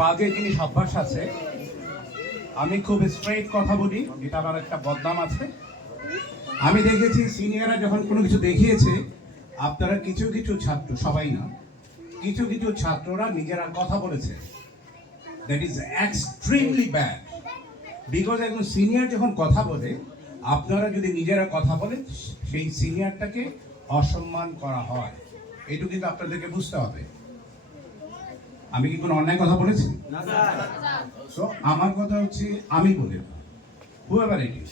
বাজে জিনিস অভ্যাস আছে, আমি খুব স্ট্রেট কথা বলি, এটা আমার একটা বদনাম আছে। আমি দেখেছি সিনিয়ররা যখন কোনো কিছু দেখিয়েছে, আপনারা কিছু কিছু ছাত্র, সবাই না, কিছু কিছু ছাত্ররা নিজেরা কথা বলেছে। That is extremely bad because একজন সিনিয়র যখন কথা বলে, আপনারা যদি নিজেরা কথা বলেন, সেই সিনিয়রটাকে অসম্মান করা হয়। এইটুকু কিন্তু আপনাদেরকে বুঝতে হবে। আমি কি কোনো অন্যায় কথা বলেছি? সো আমার কথা হচ্ছে আমি বলে ইট ইজ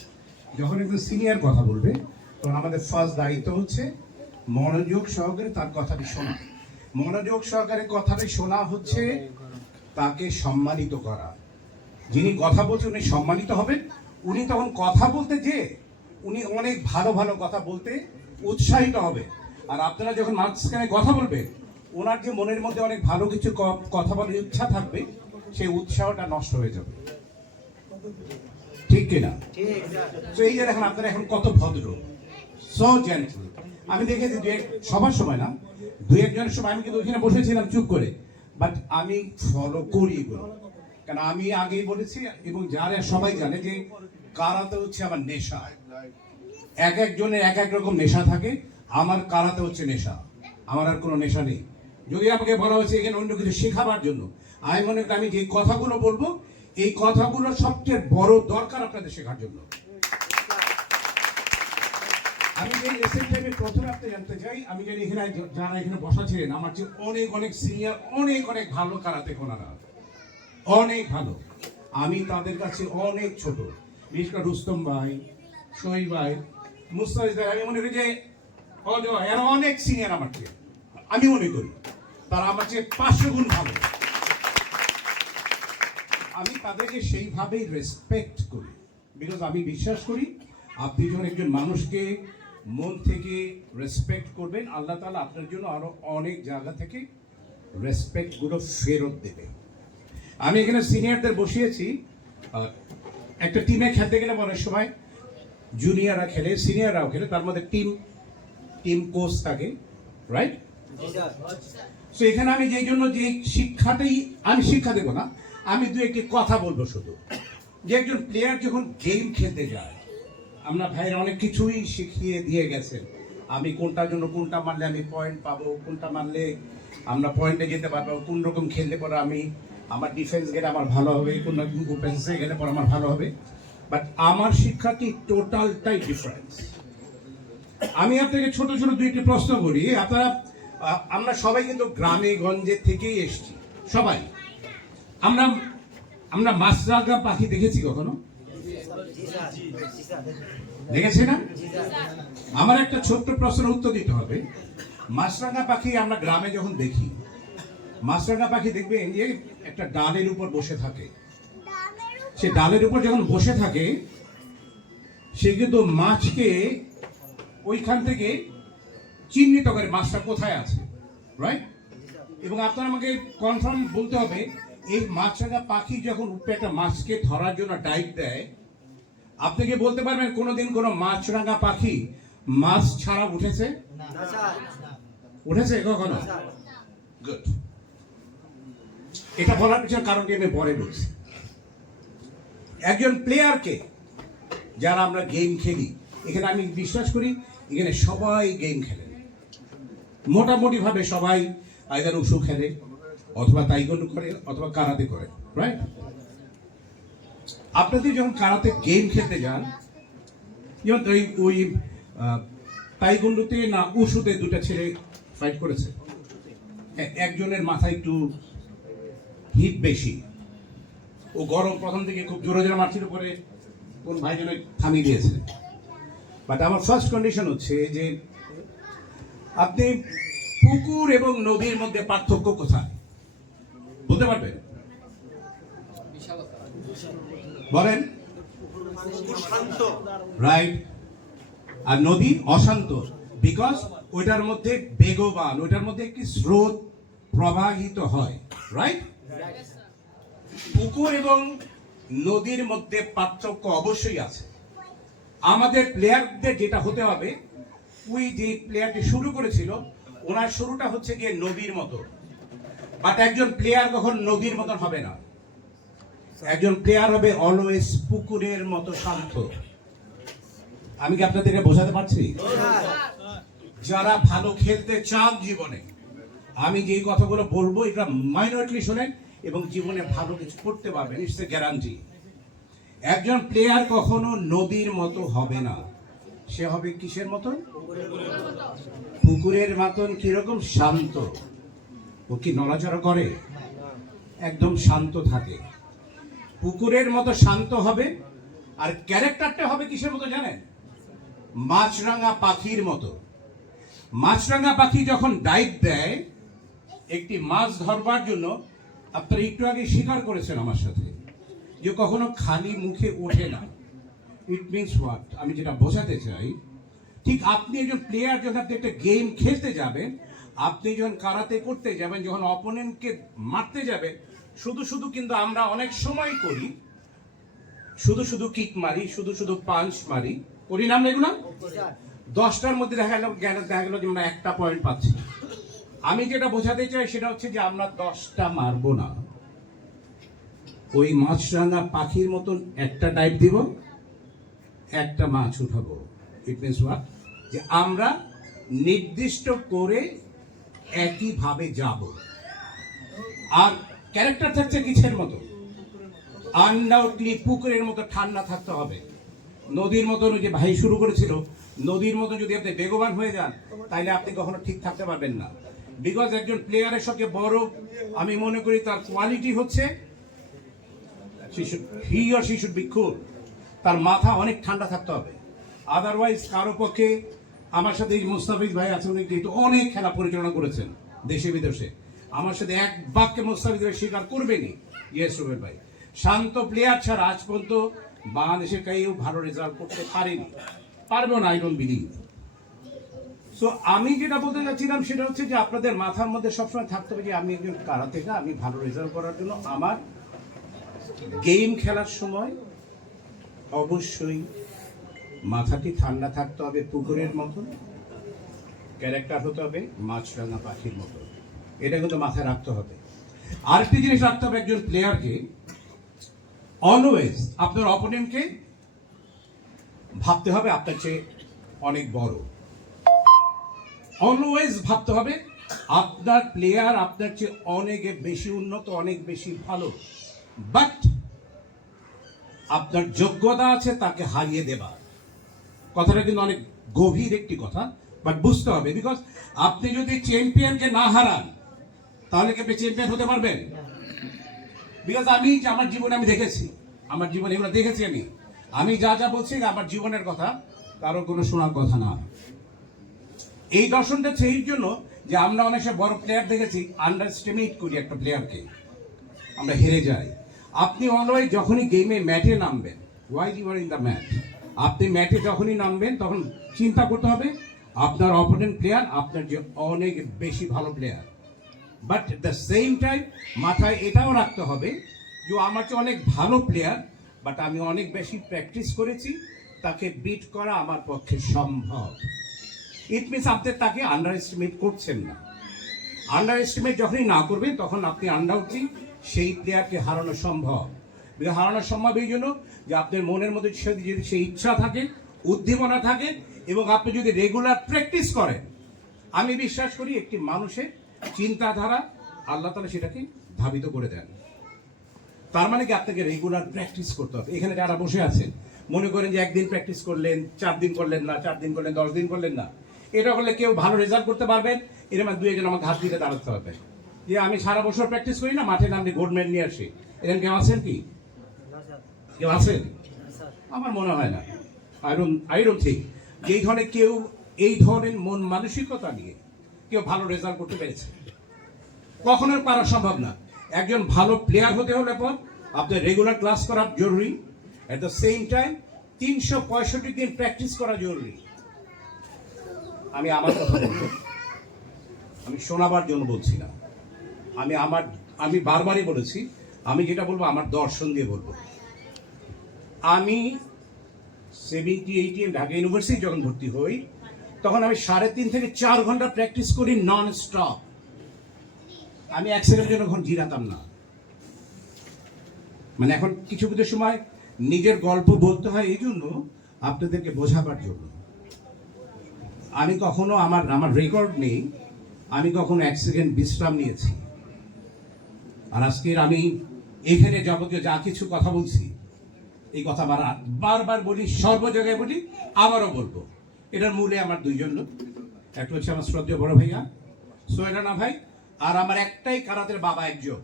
যখন একজন সিনিয়র কথা বলবে তখন আমাদের ফার্স্ট দায়িত্ব হচ্ছে মনোযোগ সহকারে তার কথাটি শোনা। মনোযোগ সহকারে কথাটি শোনা হচ্ছে তাকে সম্মানিত করা। যিনি কথা বলছেন উনি সম্মানিত হবেন। উনি তখন কথা বলতে যে উনি অনেক ভালো ভালো কথা বলতে উৎসাহিত হবে। আর আপনারা যখন মাঝখানে কথা বলবেন ওনার যে মনের মধ্যে অনেক ভালো কিছু কথা বলার ইচ্ছা থাকবে সেই উৎসাহটা নষ্ট হয়ে যাবে। ঠিক কিনা? তো এই যে দেখেন আপনারা এখন কত ভদ্র। সো জেন্টল আমি দেখেছি দু এক সবার সময় না দু একজনের সময় আমি কিন্তু ওইখানে বসেছিলাম চুপ করে। বাট আমি ফলো করি এগুলো। কারণ আমি আগেই বলেছি এবং যারা সবাই জানে যে কারাতে হচ্ছে আমার নেশা। এক একজনের এক এক রকম নেশা থাকে আমার কারাতে হচ্ছে নেশা। আমার আর কোনো নেশা নেই। যদি আমাকে বলা হয়েছে এখানে অন্য কিছু শেখাবার জন্য, আমি মনে করি আমি যে কথাগুলো বলব, এই কথাগুলো সবচেয়ে বড় দরকার আপনাদের শেখার জন্য। আমি যে রিসেন্ট টাইমে প্রথমে আপনি জানতে চাই, আমি জানি এখানে যারা এখানে বসা ছিলেন, আমার যে অনেক অনেক সিনিয়র অনেক অনেক ভালো কারাতে কোনারা অনেক ভালো। আমি তাদের কাছে অনেক ছোট। বিশেষ করে রুস্তম ভাই, শহীদ ভাই, মুস্তাফিজ ভাই, আমি মনে করি যে এরা অনেক সিনিয়র আমার চেয়ে। আমি মনে করি তারা আমার চেয়ে পাঁচশো গুণ ভালো। আমি তাদেরকে সেইভাবেই রেসপেক্ট করি। বিকজ আমি বিশ্বাস করি, আপনি যখন একজন মানুষকে মন থেকে রেসপেক্ট করবেন, আল্লাহ তালা আপনার জন্য আরও অনেক জায়গা থেকে রেসপেক্টগুলো ফেরত দেবে। আমি এখানে সিনিয়রদের বসিয়েছি। একটা টিমে খেলতে গেলে অনেক সময় জুনিয়ররা খেলে সিনিয়ররাও খেলে, তার মধ্যে টিম টিম কোচ থাকে রাইট তো এখানে আমি যেই জন্য যে শিক্ষাটাই, আমি শিক্ষা দেবো না, আমি দু একটি কথা বলব শুধু। যে একজন প্লেয়ার যখন গেম খেলতে যায়, আমরা ভাইয়ের অনেক কিছুই শিখিয়ে দিয়ে গেছেন আমি কোনটার জন্য কোনটা মারলে আমি পয়েন্ট পাবো, কোনটা মারলে আমরা পয়েন্টে যেতে পারব, কোন রকম খেললে পরে আমি, আমার ডিফেন্স গেলে আমার ভালো হবে, কোন রকম অফেন্সে গেলে পরে আমার ভালো হবে। বাট আমার শিক্ষাটি টোটালটাই ডিফারেন্স আমি আপনাকে ছোট ছোট দুইটি প্রশ্ন করি, আপনারা আমরা সবাই কিন্তু গ্রামে, গঞ্জে থেকেই এসেছি। সবাই। আমরা আমরা মাছরাগা পাখি দেখেছি কখনো? দেখেছি না? আমার একটা ছোট্ট প্রশ্নের উত্তর দিতে হবে। মাছরাঙা পাখি আমরা গ্রামে যখন দেখি, মাছরাঙা পাখি দেখবেন যে একটা ডালের উপর বসে থাকে। সে ডালের উপর যখন বসে থাকে, সে কিন্তু মাছকে ওইখান থেকে চিহ্নিত করে মাছটা কোথায় আছে রাইট এবং আপনার আমাকে কনফার্ম বলতে হবে এই মাছরাঙা পাখি যখন উপরে একটা মাছকে ধরার জন্য ডাইভ দেয় আপনি কি বলতে পারবেন কোনোদিন কোনো মাছরাঙা পাখি মাছ ছাড়া উঠেছে? উঠেছে কখনো? গুড এটা বলার পিছনে কারণটি আমি পরে বলছি। একজন প্লেয়ারকে যারা আমরা গেম খেলি এখানে আমি বিশ্বাস করি এখানে সবাই গেম খেলে। মোটামুটি ভাবে সবাই আইদার উসু খেলে অথবা তাইকন্ডু করে অথবা কারাতে করে রাইট আপনাদের যখন কারাতে গেম খেলতে যান যেমন ওই ওই আহ, তাইকন্ডুতে না উসুতে দুটো ছেলে ফাইট করেছে। একজনের মাথায় একটু হিট বেশি। ও গরম প্রথম থেকে খুব জোরে জোরে মারছিল পরে কোন ভাই যেন থামিয়ে দিয়েছে। বাট আমার ফার্স্ট কন্ডিশন হচ্ছে যে আপনি পুকুর এবং নদীর মধ্যে পার্থক্য কোথায়? বলতে পারবেন? বলেন। রাইট আর নদী অশান্ত বিকজ ওইটার মধ্যে বেগবান, ওইটার মধ্যে একটি স্রোত প্রবাহিত হয়। রাইট পুকুর এবং নদীর মধ্যে পার্থক্য অবশ্যই আছে। আমাদের প্লেয়ারদের যেটা হতে হবে ওই যে প্লেয়ারটি শুরু করেছিল, ওনার শুরুটা হচ্ছে গিয়ে নদীর মতো। বাট একজন প্লেয়ার কখন নদীর মতন হবে না। একজন প্লেয়ার হবে অলওয়েজ পুকুরের মতো শান্ত। আমি কি আপনাদেরকে বোঝাতে পারছি? যারা ভালো খেলতে চান জীবনে, আমি যে কথাগুলো বলব, এটা মাইনরিটি শোনেন এবং জীবনে ভালো কিছু করতে পারবেন। ইটস এ গ্যারান্টি একজন প্লেয়ার কখনো নদীর মতো হবে না। সে হবে কিসের মতন? পুকুরের মতন কীরকম শান্ত। ও কি নড়াচড়া করে? একদম শান্ত থাকে। পুকুরের মতো শান্ত হবে? আর ক্যারেক্টারটা হবে কিসের মতো জানেন? মাছরাঙা পাখির মতো। মাছরাঙা পাখি যখন ডাইভ দেয়, একটি মাছ ধরবার জন্য আপনারা একটু আগে স্বীকার করেছেন আমার সাথে যে কখনো খালি মুখে ওঠে না। ইট মিনস হোয়াট আমি যেটা বোঝাতে চাই, ঠিক আপনি একজন প্লেয়ার যখন আপনি একটা গেম খেলতে যাবেন, আপনি যখন কারাতে করতে যাবেন, যখন অপোনেন্টকে মারতে যাবেন, শুধু শুধু কিন্তু আমরা অনেক সময় করি, শুধু শুধু কিক মারি, শুধু শুধু পাঞ্চ মারি, করি না আমরা এগুলো? দশটার মধ্যে দেখা গেল গেল, দেখা গেল যে আমরা একটা পয়েন্ট পাচ্ছি আমি যেটা বোঝাতে চাই সেটা হচ্ছে যে আমরা দশটা মারবো না। ওই মাছরাঙা পাখির মতন একটা টাইপ দিব একটা মাছ উঠাবো। ইট মিনস যে আমরা নির্দিষ্ট করে একইভাবে যাব। আর ক্যারেক্টার থাকছে কিসের মতো? আনডাউটলি পুকুরের মতো ঠান্ডা থাকতে হবে। নদীর মতন যে ভাই শুরু করেছিল, নদীর মতো যদি আপনি বেগবান হয়ে যান তাহলে আপনি কখনো ঠিক থাকতে পারবেন না। বিকজ একজন প্লেয়ারের সঙ্গে বড়, আমি মনে করি তার কোয়ালিটি হচ্ছে he or she should be cool তার মাথা অনেক ঠান্ডা থাকতে হবে। আদারওয়াইজ কারও পক্ষে আমার সাথে এই মুস্তাফিজ ভাই আছেন, উনি কিন্তু অনেক খেলা পরিচালনা করেছেন, দেশে বিদেশে। আমার সাথে এক বাক্যে মুস্তাফিজ ভাই স্বীকার করবেনি ইয়েস রুবেল ভাই। শান্ত প্লেয়ার ছাড়া আজ পর্যন্ত বাংলাদেশে কেউ ভালো রেজাল্ট করতে পারেনি। পারবেও না আই ডোন্ট বিলিভ সো আমি যেটা বলতে চাচ্ছিলাম সেটা হচ্ছে যে আপনাদের মাথার মধ্যে সবসময় থাকতে হবে যে আমি একজন কারা থেকে আমি ভালো রেজাল্ট করার জন্য আমার গেম খেলার সময় অবশ্যই মাথাটি ঠান্ডা থাকতে হবে পুকুরের মতন ক্যারেক্টার হতে হবে মাছরাঙা পাখির মতো। এটা কিন্তু মাথায় রাখতে হবে। আরেকটি জিনিস রাখতে হবে একজন প্লেয়ারকে অলওয়েজ আপনার অপোনেন্টকে ভাবতে হবে আপনার চেয়ে অনেক বড়। অলওয়েজ ভাবতে হবে আপনার প্লেয়ার আপনার চেয়ে অনেক বেশি উন্নত, অনেক বেশি ভালো। বাট আপনার যোগ্যতা আছে তাকে হারিয়ে দেবা। কথাটা কিন্তু অনেক গভীর একটি কথা বাট বুঝতে হবে বিকজ আপনি যদি চ্যাম্পিয়নকে না হারান, তাহলে কি আপনি চ্যাম্পিয়ন হতে পারবেন? বিকজ আমি আমার জীবনে আমি দেখেছি, আমার জীবনে এগুলো দেখেছি আমি। আমি যা যা বলছি আমার জীবনের কথা, কারও কোনো শোনার কথা না। এই দর্শনটা সেই জন্য যে আমরা অনেক সময় বড় প্লেয়ার দেখেছি আন্ডার এস্টিমেট করি একটা প্লেয়ারকে আমরা হেরে যাই। আপনি অলওয়েজ যখনই গেমে ম্যাটে নামবেন why you are in the match আপনি ম্যাটে যখনই নামবেন, তখন চিন্তা করতে হবে, আপনার অপোনেন্ট প্লেয়ার আপনার যে অনেক বেশি ভালো player but the same time মাথায় এটাও রাখতে হবে যে আমার চেয়ে অনেক ভালো প্লেয়ার বাট আমি অনেক বেশি প্র্যাকটিস করেছি, তাকে বিট করা আমার পক্ষে সম্ভব। ইট মিনস আপনি তাকে আন্ডার এস্টিমেট করছেন না। আন্ডার এস্টিমেট যখনই না করবেন, তখন আপনি আন্ডাউটলি সেই প্লেয়ারকে হারানো সম্ভব। হারানো সম্ভব এই জন্য যে আপনার মনের মধ্যে যদি সেই ইচ্ছা থাকে, উদ্দীপনা থাকে, এবং আপনি যদি রেগুলার প্র্যাকটিস করেন, আমি বিশ্বাস করি একটি মানুষের চিন্তাধারা আল্লাহ তালা সেটাকে ধাবিত করে দেন। তার মানে কি আপনাকে রেগুলার প্র্যাকটিস করতে হবে। এখানে যারা বসে আছেন, মনে করেন যে একদিন প্র্যাকটিস করলেন, চার দিন করলেন না, চার দিন করলেন, দশ দিন করলেন না। এটা করলে কেউ ভালো রেজাল্ট করতে পারবেন, এর এরকম দুই একজন আমাকে হাত দিতে দাঁড়াতে হবে। যে আমি সারা বছর প্র্যাকটিস করি না, মাঠে নামলে গোল্ড মেডেল নিয়ে আসি। এরকম কেউ আছেন কি? কেউ আছেন? আমার মনে হয় না। আই ডোন্ট আই ডোন্ট এই ধরনের কেউ, এই ধরনের মন মানসিকতা নিয়ে কেউ ভালো রেজাল্ট করতে পেরেছে। কখনো পারা সম্ভব না। একজন ভালো প্লেয়ার হতে হলে পর আপনার রেগুলার ক্লাস করা জরুরি। অ্যাট দ্য সেম টাইম তিনশো পঁয়ষট্টি দিন প্র্যাকটিস করা জরুরি। আমি আমার কথা বলব আমি শোনাবার জন্য বলছি না। আমি আমার, আমি বারবারই বলেছি, আমি যেটা বলব আমার দর্শন দিয়ে বলব। আমি সেভেন্টি এইটি ঢাকা ইউনিভার্সিটি যখন ভর্তি হই, তখন আমি সাড়ে তিন থেকে চার ঘণ্টা প্র্যাকটিস করি নন স্টপ আমি এক সেকেন্ড জন্য এখন জিরাতাম না। মানে এখন কিছু কিছু সময় নিজের গল্প বলতে হয়, এই জন্য আপনাদেরকে বোঝাবার জন্য। আমি কখনো আমার আমার রেকর্ড নেই, আমি কখনো এক সেকেন্ড বিশ্রাম নিয়েছি। আর আজকের আমি এখানে যাবতীয় যা কিছু কথা বলছি, এই কথা বার বারবার বলি, সর্ব জায়গায় বলি, আবারও বলব। এটার মূলে আমার দুইজন লোক। একটা হচ্ছে আমার শ্রদ্ধেয় বড় ভাইয়া সোয়েরানা ভাই, আর আমার একটাই কারাতের বাবা একজন।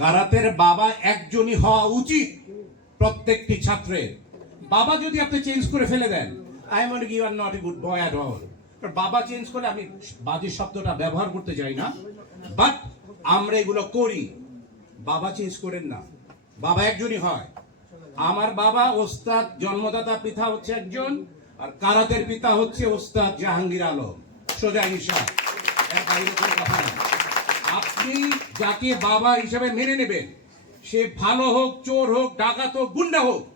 কারাতের বাবা একজনই হওয়া উচিত প্রত্যেকটি ছাত্রের। বাবা যদি আপনি চেঞ্জ করে ফেলে দেন I mean you are not a good boy at all বাবা চেঞ্জ করে আমি বাজে শব্দটা ব্যবহার করতে চাই না বাট আমরা এগুলো করি। বাবা চেঞ্জ করেন না। বাবা একজনই হয়। আমার বাবা ওস্তাদ, জন্মদাতা পিতা হচ্ছে একজন, আর কারাতের পিতা হচ্ছে ওস্তাদ জাহাঙ্গীর আলম। সোজা হিসাব কথা আপনি যাকে বাবা হিসাবে মেনে নেবেন, সে ভালো হোক, চোর হোক, ডাকাত হোক, গুন্ডা হোক,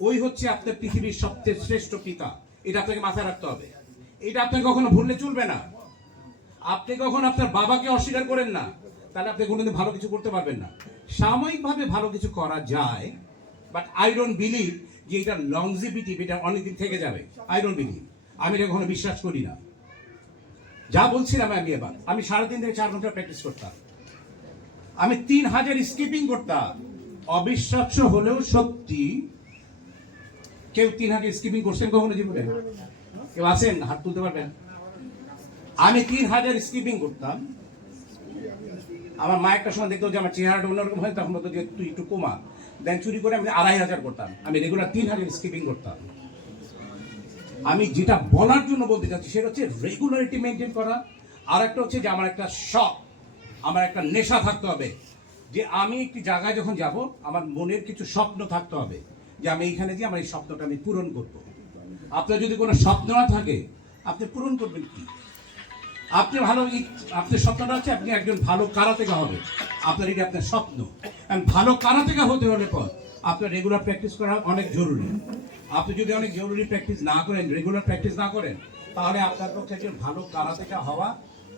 ওই হচ্ছে আপনার পৃথিবীর সবচেয়ে শ্রেষ্ঠ পিতা। এটা আপনাকে মাথায় রাখতে হবে। এটা আপনাকে কখনো ভুললে চলবে না। আপনি কখন আপনার বাবাকে অস্বীকার করেন না। তাহলে আপনি কোনোদিন ভালো কিছু করতে পারবেন না। সাময়িকভাবে ভালো কিছু করা যায় বাট আই ডোন্ট বিলিভ যে এটা লংজিভিটি এটা অনেকদিন থেকে যাবে। আই ডোন্ট বিলিভ আমি এটা কখনো বিশ্বাস করি না। যা বলছিলাম আমি এবার। আমি সাড়ে তিন থেকে চার ঘণ্টা প্র্যাকটিস করতাম। আমি তিন হাজার স্কিপিং করতাম। অবিশ্বাস্য হলেও সত্যি, কেউ তিন হাজার স্কিপিং করছেন কখনো জীবনে? কেউ আছেন? হাত তুলতে পারবেন? আমি তিন হাজার স্কিপিং করতাম। আমার মা একটা সময় দেখতো যে আমার চেহারাটা অন্যরকম হয়, তখন বলতো যে তুই একটু কমা। দেন চুরি করে আমি আড়াই হাজার করতাম। আমি রেগুলার তিন হাজার স্কিপিং করতাম। আমি যেটা বলার জন্য বলতে চাচ্ছি, সেটা হচ্ছে রেগুলারিটি মেনটেন করা। আর একটা হচ্ছে যে আমার একটা শখ, আমার একটা নেশা থাকতে হবে। যে আমি একটি জায়গায় যখন যাব, আমার মনের কিছু স্বপ্ন থাকতে হবে। যে আমি এইখানে যে আমার এই স্বপ্নটা আমি পূরণ করব। আপনার যদি কোনো স্বপ্ন না থাকে, আপনি পূরণ করবেন কি? আপনি ভালো আপনার স্বপ্নটা হচ্ছে আপনি একজন ভালো কারাতেকা হবে আপনার এটা আপনার স্বপ্ন। And ভালো কারাতেকা হতে হলে পর আপনার রেগুলার প্র্যাকটিস করা অনেক জরুরি। আপনি যদি অনেক জরুরি প্র্যাকটিস না করেন রেগুলার প্র্যাকটিস না করেন, তাহলে আপনার পক্ষে একজন ভালো কারাতেকা হওয়া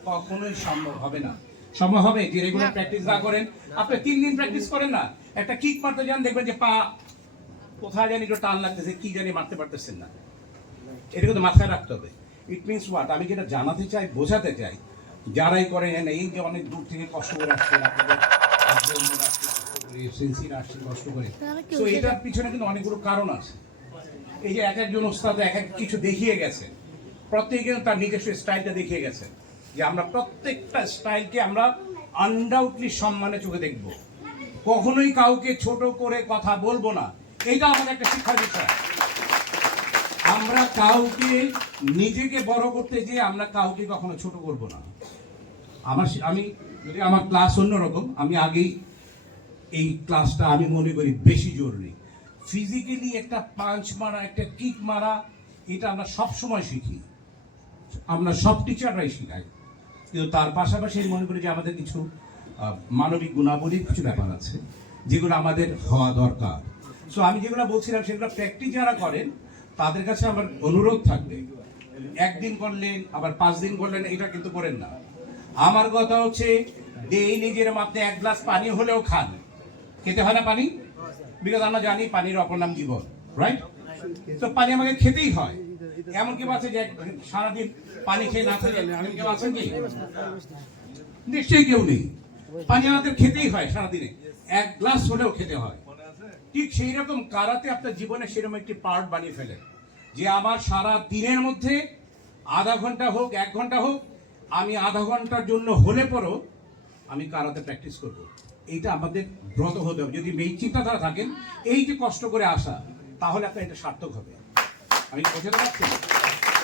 কখনোই সম্ভব হবে না। সম্ভব হবে যে রেগুলার প্র্যাকটিস না করেন। আপনি তিন দিন প্র্যাকটিস করেন না, একটা কিক মারতে যান, দেখবেন যে পা কোথায় জানি একটু টান লাগতেছে, কি জানি মারতে পারতেছেন না। এটা কিন্তু মাথায় রাখতে হবে। ইট মিনস হোয়াট আমি যেটা জানাতে চাই বোঝাতে চাই? যারাই করেন এই যে অনেক দূর থেকে কষ্ট করে আসছেন আপনাদের কষ্ট করে তো এটার পিছনে কিন্তু অনেকগুলো কারণ আছে। এই যে এক একজন ওস্তাদ এক এক কিছু দেখিয়ে গেছেন প্রত্যেকে তার নিজস্ব স্টাইলটা দেখিয়ে গেছেন যে আমরা প্রত্যেকটা স্টাইলকে আমরা আনডাউটলি সম্মানে চোখে দেখব। কখনোই কাউকে ছোট করে কথা বলব না। এটা আমাদের একটা শিক্ষার বিষয়। আমরা কাউকে নিজেকে বড় করতে যেয়ে আমরা কাউকে কখনো ছোট করব না। আমার আমি যদি আমার ক্লাস অন্যরকম, আমি আগেই এই ক্লাসটা আমি মনে করি বেশি জরুরি। ফিজিক্যালি একটা পাঞ্চ মারা, একটা কিক মারা, এটা আমরা সব সময় শিখি। আমরা সব টিচাররাই শিখাই। কিন্তু তার পাশাপাশি মনে করি যে আমাদের কিছু মানবিক গুণাবলীর কিছু ব্যাপার আছে, যেগুলো আমাদের হওয়া দরকার। সো আমি যেগুলো বলছিলাম সেগুলো প্র্যাকটিস যারা করেন তাদের কাছে আমার অনুরোধ থাকবে। একদিন করলেন, আবার পাঁচ দিন করলেন, এটা কিন্তু করেন না। আমার কথা হচ্ছে ডেইলি যেরকম আপনি এক গ্লাস পানি হলেও খান। খেতে হয় না পানি? বিকজ আমরা জানি পানির অপর নাম জীবন রাইট তো পানি আমাকে খেতেই হয়। এমন কেউ আছে যে সারাদিন পানি খেয়ে না থাকে এমন কেউ আছেন কি? নিশ্চয়ই কেউ নেই। পানি আমাদের খেতেই হয় সারাদিনে। এক গ্লাস হলেও খেতে হয়। ঠিক সেই রকম কারাতে আপনার জীবনে সেরকম একটি পার্ট বানিয়ে ফেলেন। যে আমার সারা দিনের মধ্যে আধা ঘণ্টা হোক, এক ঘণ্টা হোক, আমি আধা ঘণ্টার জন্য হলে পরও আমি কারাতে প্র্যাকটিস করব। এইটা আমাদের ব্রত হতে হবে। যদি এই চিন্তাধারা থাকেন, এই যে কষ্ট করে আসা, তাহলে আপনার এটা সার্থক হবে। আমি বোঝাতে পারছি?